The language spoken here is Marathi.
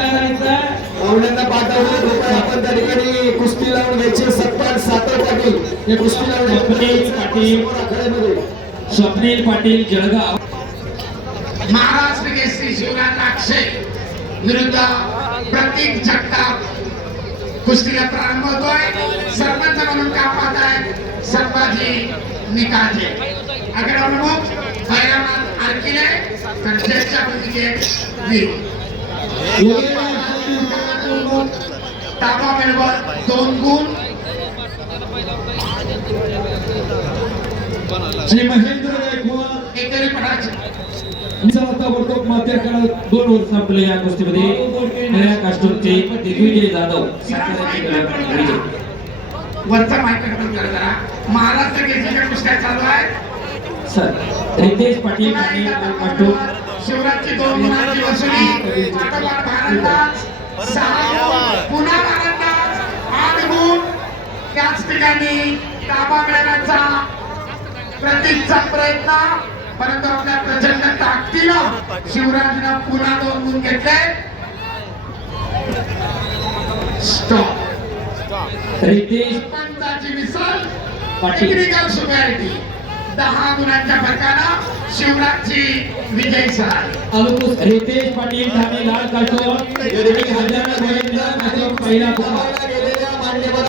पाहुण्यांना पाठवलं कृपया आपण त्या ठिकाणी कुस्ती लावून घ्यायची. सत्पाल सातर पाटील हे कुस्ती लावून स्वप्नील पाटील जळगाव. महाराष्ट्र केसरी शिवराज अक्षय विरुद्ध प्रतीक जगताप कुस्तीला प्रारंभ होतोय. सरपंच म्हणून काम पाहत आहेत संभाजी निकाजे. अग्र प्रमुख भैरवनाथ आरकिले तर ज्येष्ठ प्रतिनिधी वीर ताबा मिळवत 2 गुण. श्री महेंद्र गायकवाड एकेरी पटाचे ताबडतोब मात्र काळात 2 वर्ष आपल्या या कुस्तीमध्ये नव्या कास्टूमचे दिग्विजय जाधव वरचा मायक्रॉफोन करा जरा. महाराष्ट्र केसरीच्या कुस्त्या चालू आहे सर. रितेश पाटील आणि कास्टूम शिवराजची 2 गुणांची वसुली. पाठोपाठ भारंदाज 6 पुन्हा भारंदाज 8 गुण. त्याच ठिकाणी ताबा मिळवण्याचा प्रतीकचा प्रयत्न, परंतु आपल्या प्रचंड ताकदीनं शिवराजनं पुन्हा 2 गुण घेतले. स्टॉप. रितेश पंचाची मिसल पाटील. टेक्निकल सुपॅरिटी 10 गुणांच्या फरकानं शिवराजची विजय सराई. रितेश पाटील ठाणे लाल कास्टूम पहिला